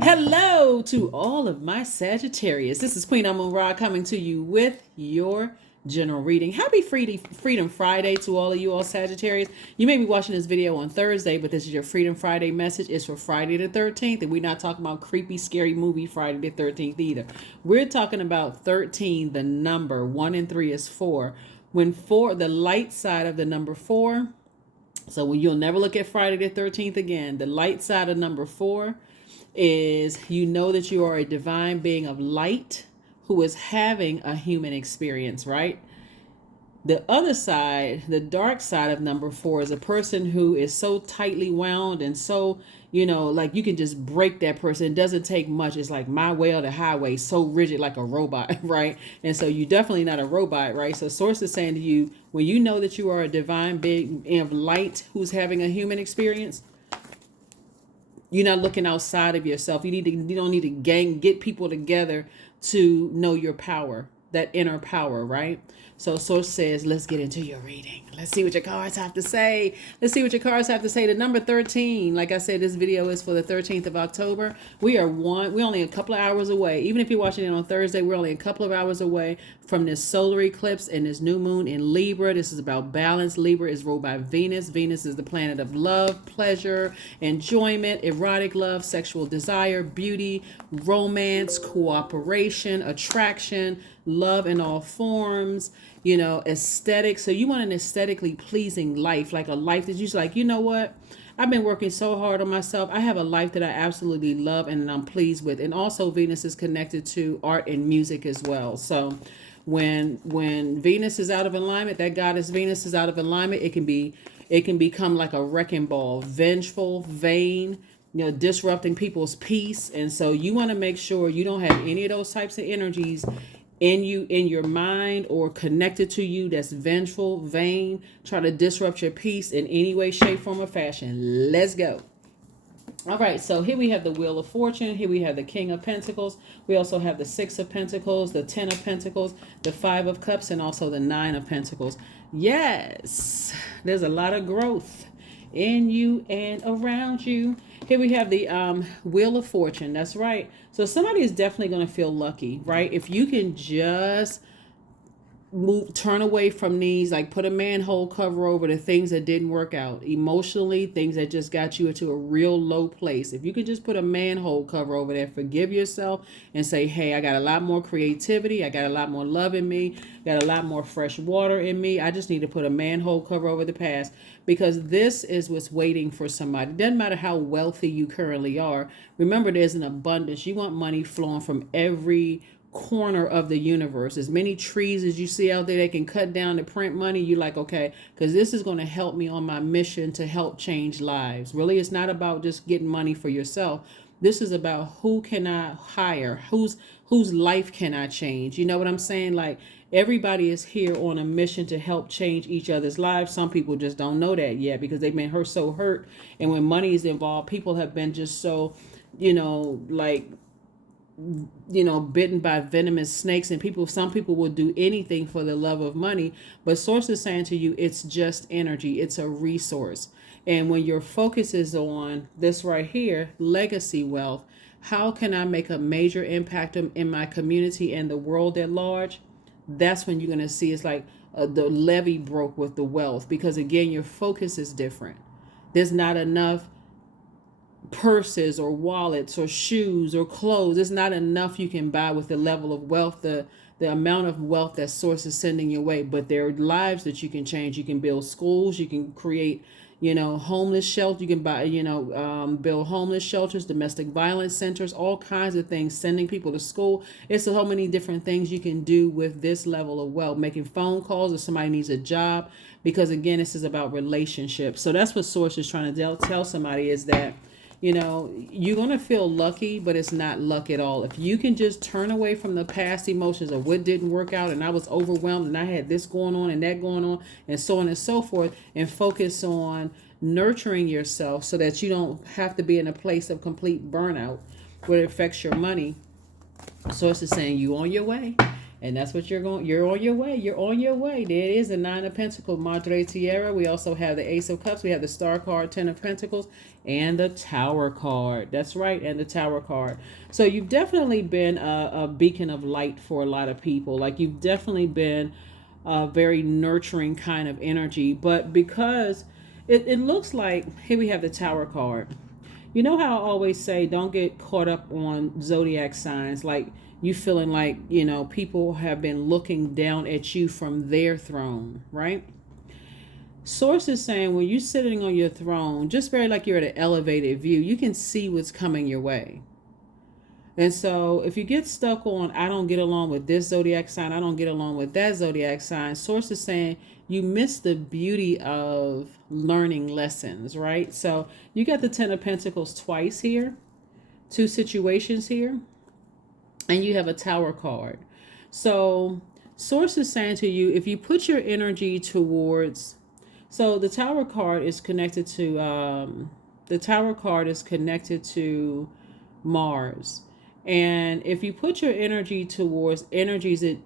Hello to all of my Sagittarius. This is Queen Amun Ra coming to you with your general reading. Happy Freedom Friday to all of you all Sagittarius. You may be watching this video on Thursday, but this is your Freedom Friday message. It's for Friday the 13th, and we're not talking about creepy, scary movie Friday the 13th either. We're talking about 13, the number. 1 and 3 is 4. When 4, the light side of the number 4, so when you'll never look at Friday the 13th again, the light side of number 4 is you know that you are a divine being of light who is having a human experience, right? The other side, the dark side of number 4 is a person who is so tightly wound and so, like you can just break that person. It doesn't take much. It's like my way or the highway, so rigid like a robot, right? And so you're definitely not a robot, right? So Source is saying to you, when you know that you are a divine being of light who's having a human experience, you're not looking outside of yourself. You don't need to get people together to know your power, that inner power, right? So Source says, let's get into your reading. Let's see what your cards have to say. Let's see what your cards have to say. The number 13, like I said, this video is for the 13th of October. We're only a couple of hours away. Even if you're watching it on Thursday, we're only a couple of hours away from this solar eclipse and this new moon in Libra. This is about balance. Libra is ruled by Venus. Venus is the planet of love, pleasure, enjoyment, erotic love, sexual desire, beauty, romance, cooperation, attraction, love in all forms, aesthetic. So you want an aesthetically pleasing life, like a life that you're like, you know what? I've been working so hard on myself. I have a life that I absolutely love and I'm pleased with. And also Venus is connected to art and music as well. So when Venus is out of alignment, that goddess Venus is out of alignment, it can become like a wrecking ball, vengeful, vain, disrupting people's peace. And so you want to make sure you don't have any of those types of energies in your mind or connected to you that's vengeful, vain, try to disrupt your peace in any way, shape, form, or fashion. Let's go. All right, so here we have the Wheel of Fortune. Here we have the King of Pentacles. We also have the Six of Pentacles, the Ten of Pentacles, the Five of Cups, and also the Nine of Pentacles. Yes, there's a lot of growth in you and around you. Here we have the Wheel of Fortune. That's right. So somebody is definitely going to feel lucky, right? If you can just turn away from these, like put a manhole cover over the things that didn't work out emotionally, things that just got you into a real low place. If you could just put a manhole cover over there, forgive yourself and say, hey, I got a lot more creativity. I got a lot more love in me. Got a lot more fresh water in me. I just need to put a manhole cover over the past, because this is what's waiting for somebody. Doesn't matter how wealthy you currently are. Remember, there's an abundance. You want money flowing from every corner of the universe. As many trees as you see out there that can cut down to print money, you're like, okay, because this is going to help me on my mission to help change lives. Really, it's not about just getting money for yourself. This is about who can I hire, whose life can I change. You know what I'm saying? Like, everybody is here on a mission to help change each other's lives. Some people just don't know that yet because they've been hurt. And when money is involved, people have been just so, bitten by venomous snakes, and some people will do anything for the love of money. But Source is saying to you, it's just energy. It's a resource. And when your focus is on this right here, legacy wealth, how can I make a major impact in my community and the world at large? That's when you're going to see it's like the levee broke with the wealth, because again, your focus is different. There's not enough purses or wallets or shoes or clothes. It's not enough you can buy with the level of wealth, the amount of wealth that Source is sending your way. But there are lives that you can change. You can build schools. You can create, homeless shelter. You can buy, build homeless shelters, domestic violence centers, all kinds of things, sending people to school. It's so many different things you can do with this level of wealth, making phone calls if somebody needs a job, because again, this is about relationships. So that's what Source is trying to tell somebody, is that you're going to feel lucky, but it's not luck at all. If you can just turn away from the past emotions of what didn't work out, and I was overwhelmed, and I had this going on and that going on, and so on and so forth, and focus on nurturing yourself so that you don't have to be in a place of complete burnout where it affects your money. Source is saying you on your way. And that's what you're on your way. You're on your way. There it is, the Nine of Pentacles, Madre Tierra. We also have the Ace of Cups. We have the Star card, Ten of Pentacles, and the Tower card. That's right, and the Tower card. So you've definitely been a beacon of light for a lot of people. Like, you've definitely been a very nurturing kind of energy. But because it looks like, here we have the Tower card. You know how I always say, don't get caught up on zodiac signs. Like, you feeling like, people have been looking down at you from their throne, right? Source is saying when you're sitting on your throne, just very like you're at an elevated view, you can see what's coming your way. And so if you get stuck on, I don't get along with this zodiac sign, I don't get along with that zodiac sign, Source is saying you miss the beauty of learning lessons, right? So you got the Ten of Pentacles twice here, two situations here, and you have a Tower card. So Source is saying to you, if you put your energy towards, so the Tower card is connected to, Mars. And if you put your energy towards energies that,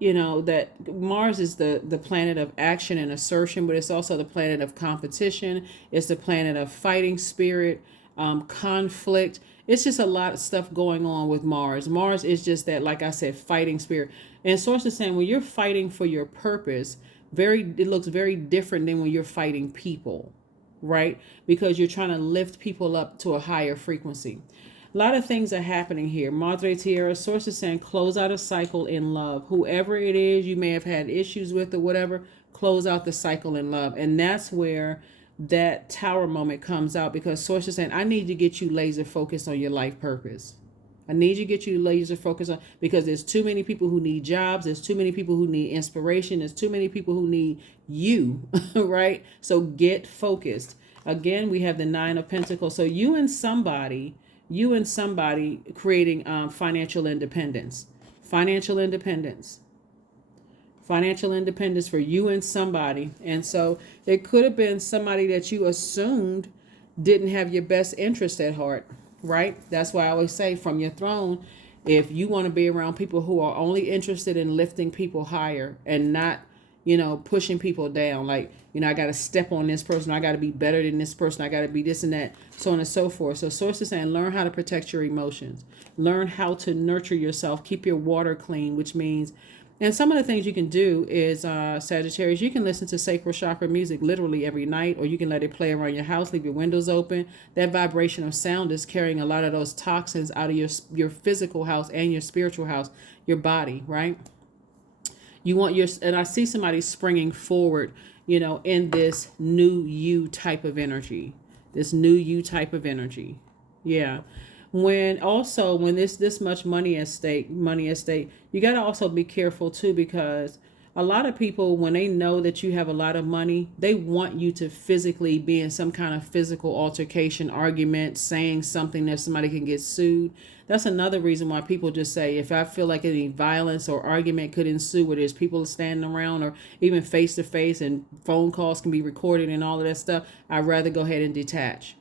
that Mars is the planet of action and assertion, but it's also the planet of competition. It's the planet of fighting spirit, conflict. It's just a lot of stuff going on with Mars. Mars is just that, like I said, fighting spirit. And Source is saying when you're fighting for your purpose, it looks very different than when you're fighting people, right? Because you're trying to lift people up to a higher frequency. A lot of things are happening here. Madre Tierra, Source is saying close out a cycle in love. Whoever it is you may have had issues with or whatever, close out the cycle in love. And that's where that Tower moment comes out, because Source is saying, I need to get you laser focused on your life purpose. I need you to get you laser focused on, because there's too many people who need jobs. There's too many people who need inspiration. There's too many people who need you, right? So get focused. Again, we have the Nine of Pentacles. So you and somebody creating financial independence for you and somebody. And so it could have been somebody that you assumed didn't have your best interest at heart, right? That's why I always say, from your throne, if you want to be around people who are only interested in lifting people higher and not, pushing people down, like, I got to step on this person, I got to be better than this person, I got to be this and that, so on and so forth. So Source is saying, learn how to protect your emotions, learn how to nurture yourself, keep your water clean, which means, and some of the things you can do is, Sagittarius, you can listen to sacral chakra music literally every night, or you can let it play around your house, leave your windows open. That vibration of sound is carrying a lot of those toxins out of your physical house and your spiritual house, your body, right? You want and I see somebody springing forward, in this new you type of energy, Yeah. When this much money at stake, you got to also be careful too, because a lot of people, when they know that you have a lot of money, they want you to physically be in some kind of physical altercation, argument, saying something that somebody can get sued. That's another reason why people just say, if I feel like any violence or argument could ensue, where there's people standing around or even face to face, and phone calls can be recorded and all of that stuff, I'd rather go ahead and detach.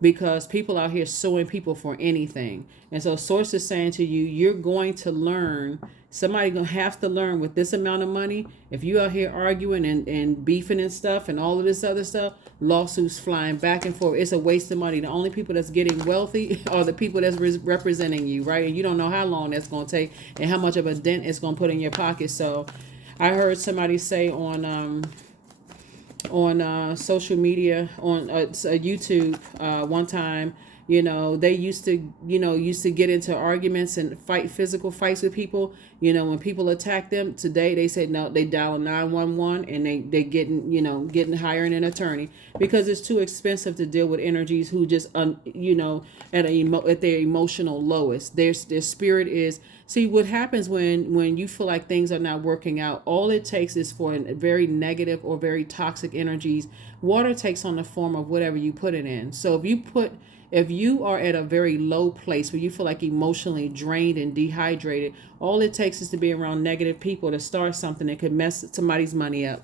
Because people out here suing people for anything. And so Source is saying to you, you're going to learn, somebody going to have to learn with this amount of money. If you out here arguing and beefing and stuff and all of this other stuff, lawsuits flying back and forth, it's a waste of money. The only people that's getting wealthy are the people that's representing you, right? And you don't know how long that's going to take and how much of a dent it's going to put in your pocket. So I heard somebody say on social media, on YouTube, one time, they used to get into arguments and physical fights with people. When people attack them today, they said no, they dial 911 and they getting hiring an attorney, because it's too expensive to deal with energies who just at their emotional lowest. Their spirit is. See, what happens when you feel like things are not working out, all it takes is for very negative or very toxic energies. Water takes on the form of whatever you put it in. So if you are at a very low place where you feel like emotionally drained and dehydrated, all it takes is to be around negative people to start something that could mess somebody's money up.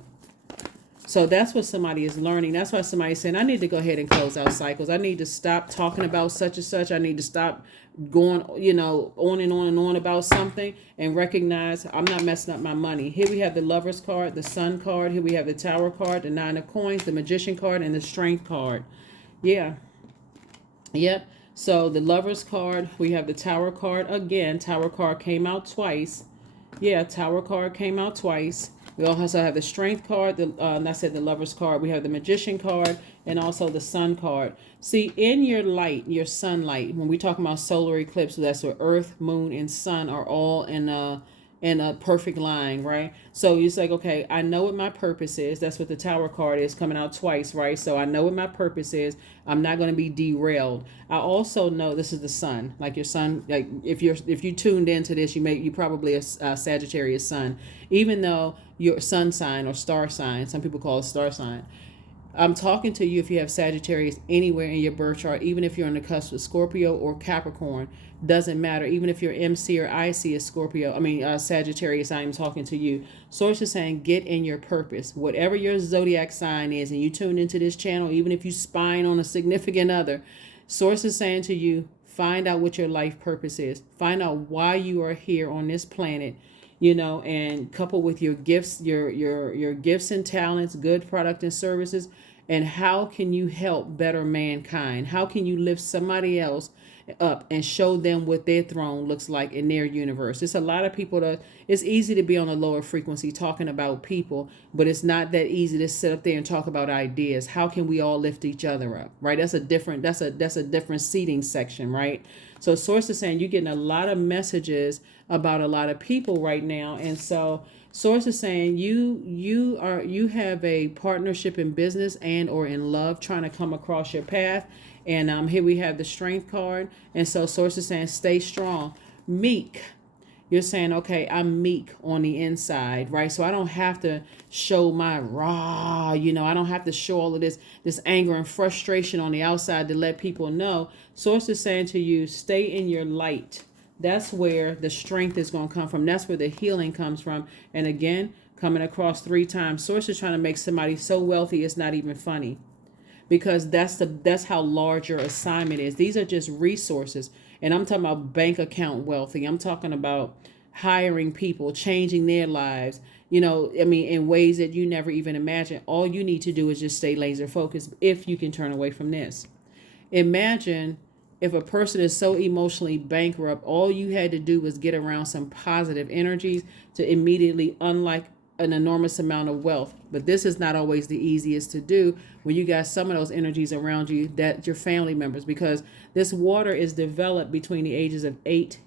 So that's what somebody is learning. That's why somebody's saying, I need to go ahead and close out cycles. I need to stop talking about such and such. I need to stop going, on and on and on about something and recognize I'm not messing up my money. Here we have the Lover's card, the Sun card. Here we have the Tower card, the Nine of Coins, the Magician card, and the Strength card. Yeah. Yep. So the Lover's card, we have the Tower card again. Tower card came out twice. Yeah, Tower card came out twice. We also have the Strength card, I said the Lover's card. We have the Magician card and also the Sun card. See, in your light, your sunlight, when we talk about solar eclipse, that's where Earth, Moon, and Sun are all in a perfect line, right? So it's like, okay, I know what my purpose is. That's what the Tower card is, coming out twice, right? So I know what my purpose is. I'm not going to be derailed. I also know this is the Sun, like your Sun. Like if you tuned into this, you probably a Sagittarius Sun, even though your Sun sign or star sign, some people call it star sign. I'm talking to you if you have Sagittarius anywhere in your birth chart, even if you're on the cusp of Scorpio or Capricorn, doesn't matter. Even if your MC or IC is Sagittarius, I am talking to you. Source is saying, get in your purpose. Whatever your zodiac sign is, and you tune into this channel, even if you spying on a significant other, Source is saying to you, find out what your life purpose is. Find out why you are here on this planet. And couple with your gifts, your gifts and talents, good product and services, and how can you help better mankind? How can you lift somebody else up and show them what their throne looks like in their universe? It's a lot of people it's easy to be on a lower frequency talking about people, but it's not that easy to sit up there and talk about ideas. How can we all lift each other up, right? That's a different seating section, right? So Source is saying you're getting a lot of messages about a lot of people right now. And so Source is saying you have a partnership in business and or in love trying to come across your path. And here we have the Strength card. And so Source is saying stay strong. Meek. You're saying, okay, I'm meek on the inside, right? So I don't have to show my raw, I don't have to show all of this anger and frustration on the outside to let people know. Source is saying to you, stay in your light. That's where the strength is going to come from. That's where the healing comes from. And again, coming across 3 times, Source is trying to make somebody so wealthy it's not even funny. Because that's how large your assignment is. These are just resources. And I'm talking about bank account wealthy. I'm talking about hiring people, changing their lives, in ways that you never even imagined. All you need to do is just stay laser focused if you can turn away from this. Imagine if a person is so emotionally bankrupt, all you had to do was get around some positive energies to immediately unlock an enormous amount of wealth. But this is not always the easiest to do when you got some of those energies around you that your family members, because this water is developed between the ages of 8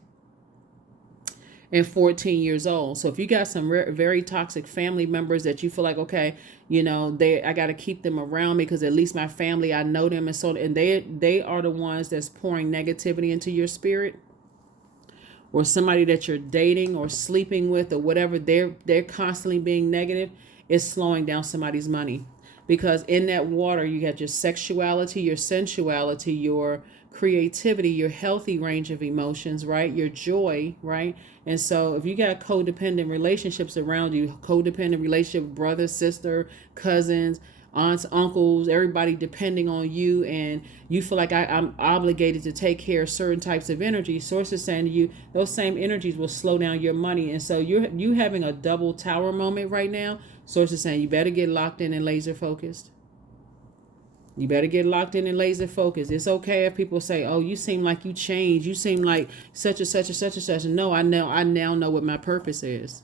and 14 years old. So if you got some very toxic family members that you feel like, okay, I got to keep them around me because at least my family, I know them. And they are the ones that's pouring negativity into your spirit, or somebody that you're dating or sleeping with or whatever, they're constantly being negative, is slowing down somebody's money. Because in that water, you got your sexuality, your sensuality, your creativity, your healthy range of emotions, right? Your joy, right? And so if you got codependent relationships around you, codependent relationship, brother, sister, cousins, aunts, uncles, everybody depending on you, and you feel like I'm obligated to take care of certain types of energy, Source is saying to you, those same energies will slow down your money. And so you having a double tower moment right now. Source is saying you better get locked in and laser focused. You better get locked in and laser focused. It's okay if people say, oh, you seem like you changed. You seem like such and such and such and such. No, I now know what my purpose is.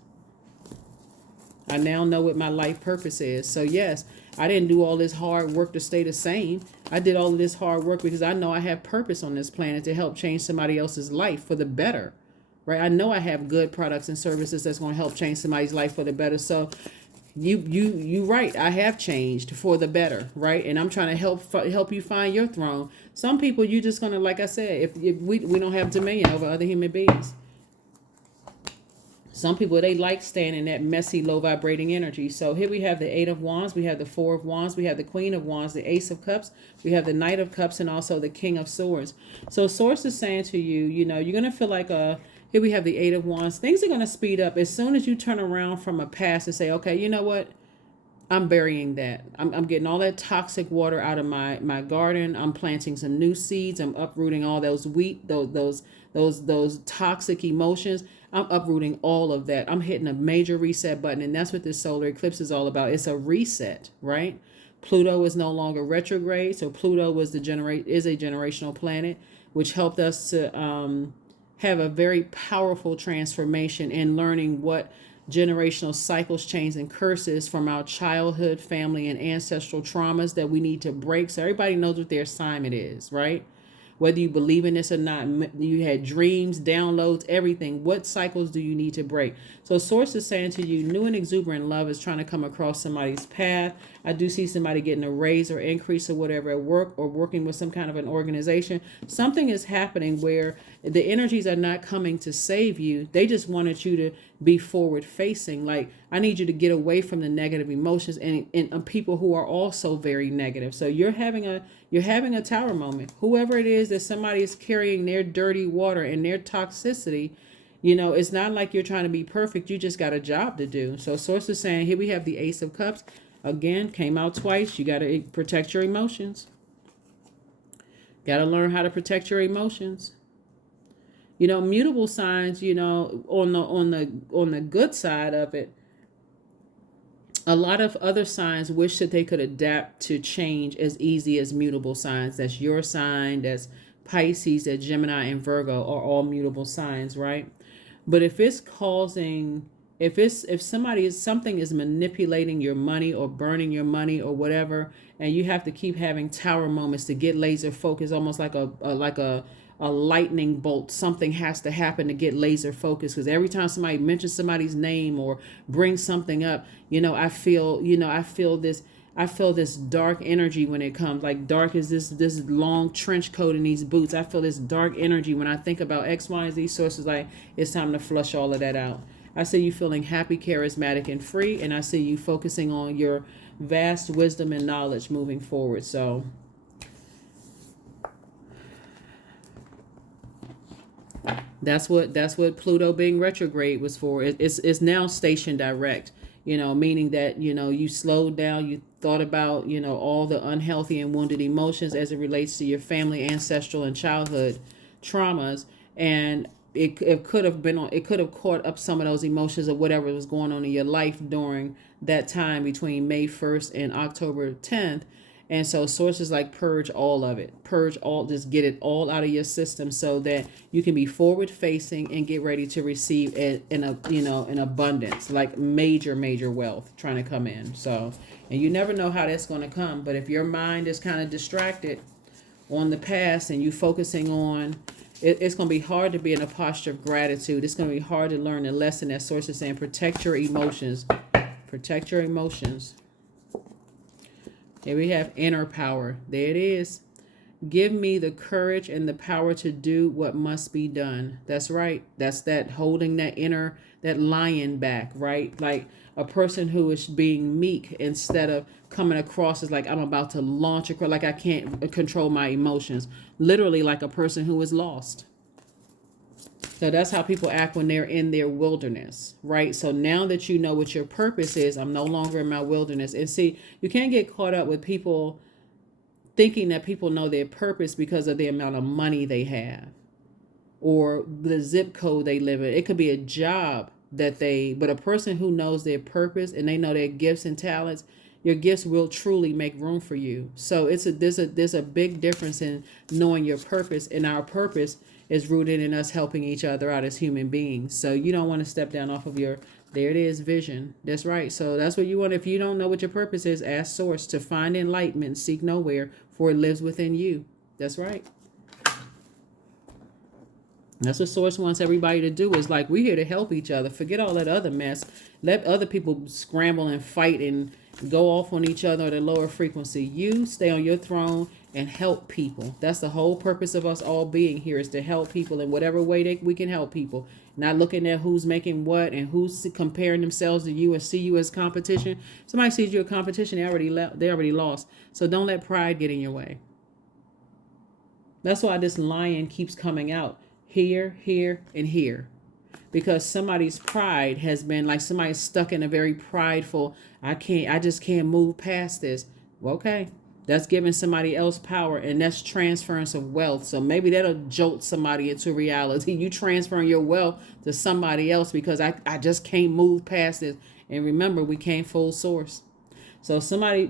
I now know what my life purpose is. So yes, I didn't do all this hard work to stay the same. I did all of this hard work because I know I have purpose on this planet to help change somebody else's life for the better, right? I know I have good products and services that's going to help change somebody's life for the better. So you right. I have changed for the better, right? And I'm trying to help you find your throne. Some people, you just going to, like I said, if we don't have dominion over other human beings. Some people, they like staying in that messy, low vibrating energy. So here we have the 8 of Wands, we have the 4 of Wands, we have the Queen of Wands, the Ace of Cups, we have the Knight of Cups, and also the King of Swords. So Source is saying to you, you're going to feel like here we have the 8 of Wands. Things are going to speed up as soon as you turn around from a past and say, okay, you know what? I'm burying that. I'm getting all that toxic water out of my garden. I'm planting some new seeds. I'm uprooting all those those toxic emotions. I'm uprooting all of that. I'm hitting a major reset button, and that's what this solar eclipse is all about. It's a reset, right? Pluto is no longer retrograde, so Pluto was is a generational planet, which helped us to have a very powerful transformation in learning what generational cycles, chains, and curses from our childhood, family, and ancestral traumas that we need to break. So everybody knows what their assignment is, right? Whether you believe in this or not, you had dreams, downloads, everything. What cycles do you need to break? So source is saying to you, new and exuberant love is trying to come across somebody's path. I do see somebody getting a raise or increase or whatever at work, or working with some kind of an organization. Something is happening where the energies are not coming to save you. They just wanted you to be forward facing. Like, I need you to get away from the negative emotions and people who are also very negative. So you're having a tower moment. Whoever it is that somebody is carrying their dirty water and their toxicity, it's not like you're trying to be perfect. You just got a job to do. So source is saying, here we have the Ace of Cups. Again, came out twice. You got to protect your emotions. Got to learn how to protect your emotions. Mutable signs, on the good side of it, a lot of other signs wish that they could adapt to change as easy as mutable signs. That's your sign, that's Pisces, that Gemini and Virgo are all mutable signs, right? But if it's causing, if something is manipulating your money or burning your money or whatever, and you have to keep having tower moments to get laser focused, almost like a lightning bolt. Something has to happen to get laser focused, because every time somebody mentions somebody's name or brings something up, I feel this dark energy when it comes. Like, dark is this long trench coat and these boots. I feel this dark energy when I think about X, Y, and Z sources. Like, it's time to flush all of that out. I see you feeling happy, charismatic, and free, and I see you focusing on your vast wisdom and knowledge moving forward. So that's what Pluto being retrograde was for. It's now station direct, meaning that, you slowed down, you thought about, all the unhealthy and wounded emotions as it relates to your family, ancestral, and childhood traumas. And it could have caught up some of those emotions of whatever was going on in your life during that time between May 1st and October 10th. And so sources like purge all of it, just get it all out of your system so that you can be forward facing and get ready to receive in abundance, like major wealth trying to come in. So, and you never know how that's going to come. But if your mind is kind of distracted on the past and you focusing on, it's going to be hard to be in a posture of gratitude. It's going to be hard to learn the lesson that source is saying, protect your emotions. Protect your emotions. Here we have inner power. There it is. Give me the courage and the power to do what must be done. That's right. That's that holding that lion back, right? Like a person who is being meek instead of coming across as like, I'm about to launch across, like I can't control my emotions. Literally like a person who is lost. So that's how people act when they're in their wilderness, right? So now that you know what your purpose is, I'm no longer in my wilderness. And see, you can't get caught up with people thinking that people know their purpose because of the amount of money they have or the zip code they live in. It could be a job but a person who knows their purpose and they know their gifts and talents, your gifts will truly make room for you. So there's a big difference in knowing your purpose, and our purpose is rooted in us helping each other out as human beings. So you don't want to step down off of there it is, vision. That's right. So that's what you want. If you don't know what your purpose is, ask source to find enlightenment, seek nowhere, for it lives within you. That's right. That's what source wants everybody to do, is like, we're here to help each other. Forget all that other mess. Let other people scramble and fight and go off on each other at a lower frequency. You stay on your throne and help people. That's the whole purpose of us all being here, is to help people in whatever way we can help people. Not looking at who's making what and who's comparing themselves to you and see you as competition. Somebody sees you as competition, they already lost. So don't let pride get in your way. That's why this lion keeps coming out here, and here. because somebody's pride has been like somebody's stuck in a very prideful, I just can't move past this. Well, okay. That's giving somebody else power, and that's transference of wealth. So maybe that'll jolt somebody into reality. You transferring your wealth to somebody else because I just can't move past this. And remember, we came full source. So somebody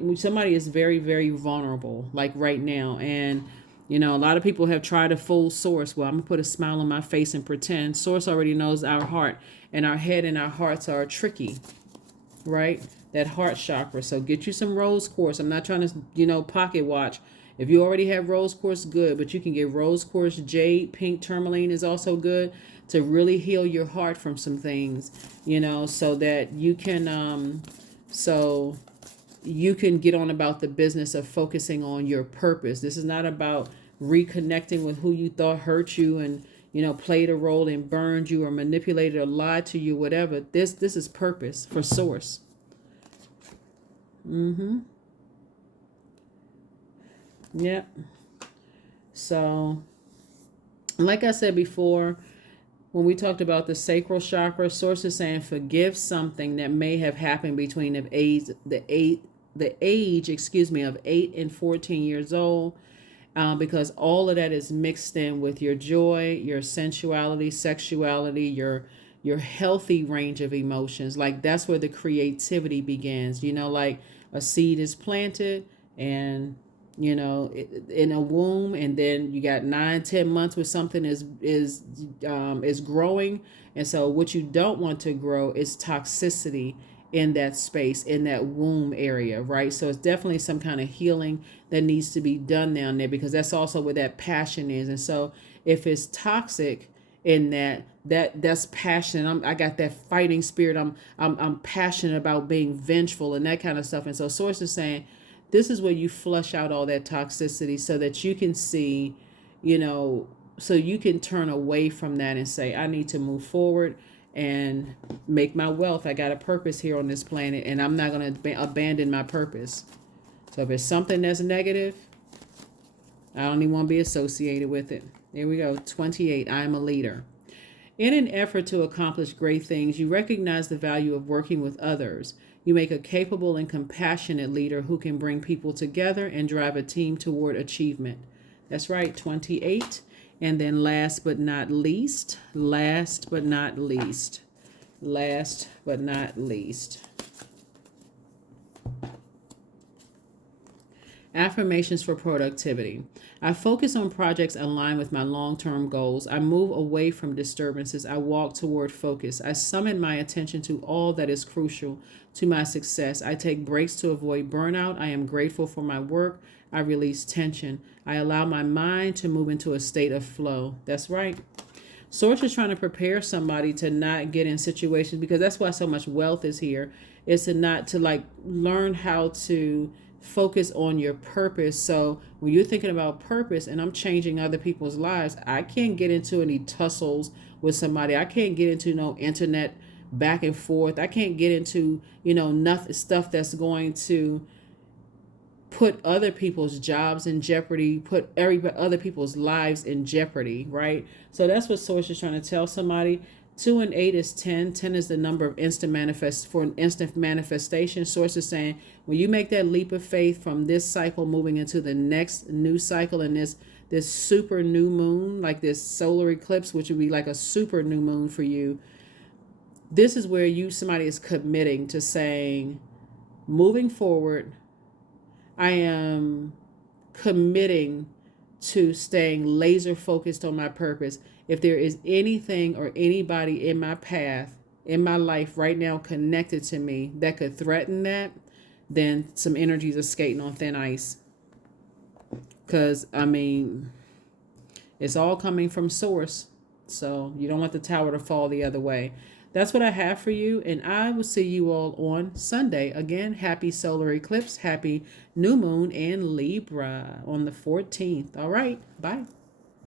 is very, very vulnerable, like right now. And a lot of people have tried to fool source. Well, I'm gonna put a smile on my face and pretend. Source already knows our heart, and our head and our hearts are tricky, right? That heart chakra. So get you some rose quartz. I'm not trying to, pocket watch. If you already have rose quartz, good. But you can get rose quartz, jade, pink tourmaline is also good to really heal your heart from some things, so that you can, you can get on about the business of focusing on your purpose. This is not about reconnecting with who you thought hurt you and, played a role and burned you or manipulated or lied to you, whatever. This is purpose for source. Yep. So, like I said before, when we talked about the sacral chakra, source is saying forgive something that may have happened between the age of 8 and 14 years old, because all of that is mixed in with your joy, your sensuality, sexuality, your healthy range of emotions. Like that's where the creativity begins. Like a seed is planted and in a womb, and then you got 9-10 months where something is growing. And so what you don't want to grow is toxicity in that space, in that womb area, right? So it's definitely some kind of healing that needs to be done down there, because that's also where that passion is. And so if it's toxic in that's passion, I got that fighting spirit, I'm passionate about being vengeful and that kind of stuff. And so source is saying this is where you flush out all that toxicity so that you can see, so you can turn away from that and say, I need to move forward and make my wealth. I got a purpose here on this planet, and I'm not going to abandon my purpose. So if it's something that's negative, I don't even want to be associated with it. There we go. 28. I am a leader. In an effort to accomplish great things, you recognize the value of working with others. You make a capable and compassionate leader who can bring people together and drive a team toward achievement. That's right, 28. And then last but not least, Affirmations for productivity. I focus on projects aligned with my long-term goals. I move away from disturbances. I walk toward focus. I summon my attention to all that is crucial to my success. I take breaks to avoid burnout. I am grateful for my work. I release tension. I allow my mind to move into a state of flow. That's right. Source is trying to prepare somebody to not get in situations, because that's why so much wealth is here, is to learn how to focus on your purpose. So when you're thinking about purpose and I'm changing other people's lives, I can't get into any tussles with somebody. I can't get into no internet back and forth. I can't get into, nothing stuff that's going to put other people's jobs in jeopardy, put other people's lives in jeopardy, right? So that's what Source is trying to tell somebody. 2 and 8 is 10. 10 is the number of instant manifestation. Source is saying when you make that leap of faith from this cycle moving into the next new cycle, and this super new moon, like this solar eclipse, which would be like a super new moon for you, this is where somebody is committing to saying, moving forward, I am committing to staying laser focused on my purpose. If there is anything or anybody in my path, in my life right now connected to me that could threaten that, then some energies are skating on thin ice. Because, it's all coming from source. So you don't want the tower to fall the other way. That's what I have for you, and I will see you all on Sunday. Again, happy solar eclipse, happy new moon in Libra on the 14th. All right, bye.